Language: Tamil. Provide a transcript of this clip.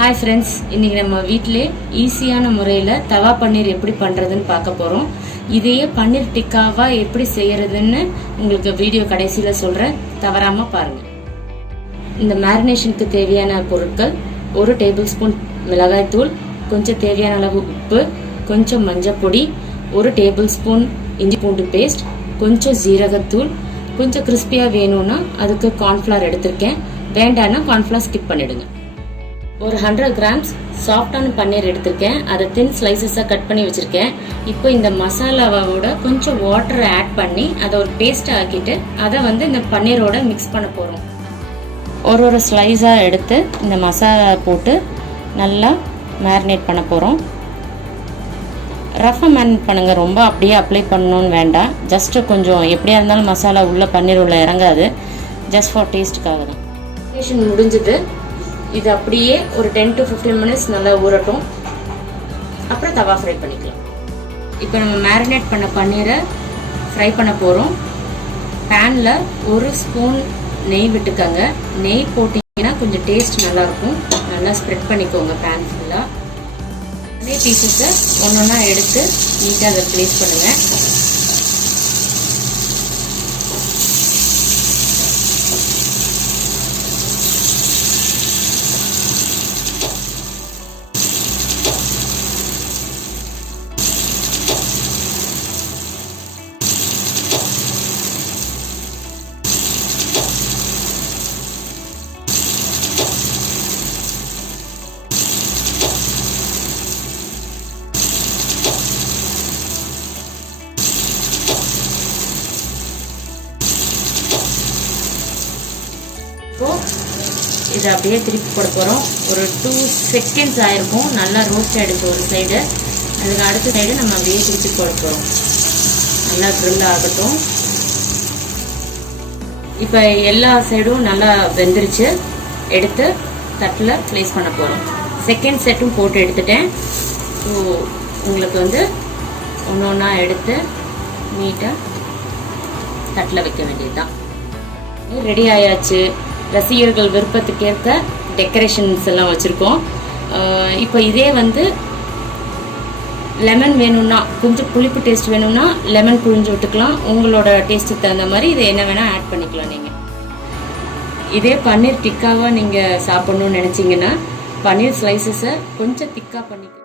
Hi friends, இன்னைக்கு நம்ம வீட்டிலே ஈஸியான முறையில் தவா பன்னீர் எப்படி பண்ணுறதுன்னு பார்க்க போகிறோம். இதையே பன்னீர் டிக்காவா எப்படி செய்யறதுன்னு உங்களுக்கு வீடியோ கடைசியில் சொல்கிறேன், தவறாமல் பாருங்கள். இந்த மேரினேஷனுக்கு தேவையான பொருட்கள்: 1 டேபிள் ஸ்பூன் மிளகாய் தூள், கொஞ்சம் தேவையான அளவு உப்பு, கொஞ்சம் மஞ்சள் பொடி, 1 டேபிள் ஸ்பூன் இஞ்சி பூண்டு பேஸ்ட், கொஞ்சம் ஜீரகத்தூள், கொஞ்சம் கிறிஸ்பியாக வேணும்னா அதுக்கு கார்ன்ஃப்ளவர் எடுத்திருக்கேன், வேண்டான்னா கார்ன்ஃப்ளவர் ஸ்கிப் பண்ணிடுங்க. ஒரு 100 கிராம்ஸ் சாஃப்டான பன்னீர் எடுத்திருக்கேன், அதை தின் ஸ்லைசஸாக கட் பண்ணி வச்சுருக்கேன். இப்போ இந்த மசாலாவோட கொஞ்சம் வாட்டரை ஆட் பண்ணி அதை ஒரு பேஸ்ட்டாக ஆக்கிட்டு அதை இந்த பன்னீரோட மிக்ஸ் பண்ண போகிறோம். ஒரு ஸ்லைஸாக எடுத்து இந்த மசாலா போட்டு நல்லா மேரினேட் பண்ண போகிறோம். ரஃபாக மேரினேட் பண்ணுங்கள், ரொம்ப அப்படியே அப்ளை பண்ணணுன்னு வேண்டாம். ஜஸ்ட்டு கொஞ்சம் எப்படியா இருந்தாலும் மசாலா உள்ளே பன்னீர் உள்ளே இறங்காது, ஜஸ்ட் ஃபார் டேஸ்ட்டுக்காக தான். மேரினேஷன் முடிஞ்சது. இது அப்படியே ஒரு 10 to 15 மினிட்ஸ் நல்லா ஊறட்டும், அப்புறம் தவா ஃப்ரை பண்ணிக்கலாம். இப்போ நம்ம மேரினேட் பண்ண பன்னீரை ஃப்ரை பண்ண போகிறோம். பேனில் 1 ஸ்பூன் நெய் விட்டுக்கோங்க. நெய் போட்டிங்கன்னா கொஞ்சம் டேஸ்ட் நல்லாயிருக்கும். நல்லா ஸ்ப்ரெட் பண்ணிக்கோங்க பேன் ஃபுல்லாக. அதே பீசஸை ஒன்றா எடுத்து நீட்டாக அதை ப்ளேஸ் பண்ணுங்கள். இதை அப்படியே திருப்பி போட போகிறோம். ஒரு 2 செகண்ட்ஸ் ஆயிருக்கும். நல்லா ரோஸ்ட் ஆகிடுச்சு ஒரு சைடு. அதுக்கு அடுத்த சைடு நம்ம அப்படியே திருப்பி போட போகிறோம். நல்லா க்ரில் ஆகட்டும். இப்போ எல்லா சைடும் நல்லா வெந்துருச்சு. எடுத்து தட்டில் ப்ளேஸ் பண்ண போகிறோம். செகண்ட் செட்டும் போட்டு எடுத்துட்டேன். ஸோ உங்களுக்கு ஒன்று ஒன்றா எடுத்து நீட்டாக தட்டில் வைக்க வேண்டியதுதான். ரெடி ஆயாச்சு. ரசிகர்கள் விருப்பத்துக்கேற்ற டெக்கரேஷன்ஸ் எல்லாம் வச்சுருக்கோம். இப்போ இதே லெமன் வேணும்னா, கொஞ்சம் புளிப்பு டேஸ்ட் வேணும்னா லெமன் புழிஞ்சு விட்டுக்கலாம். உங்களோட டேஸ்ட்டுக்கு தகுந்த மாதிரி இதை என்ன வேணால் ஆட் பண்ணிக்கலாம். நீங்கள் இதே பன்னீர் டிக்காவாக நீங்கள் சாப்பிட்ணுன்னு நினச்சிங்கன்னா பன்னீர் ஸ்லைசஸை கொஞ்சம் திக்காக பண்ணிக்கலாம்.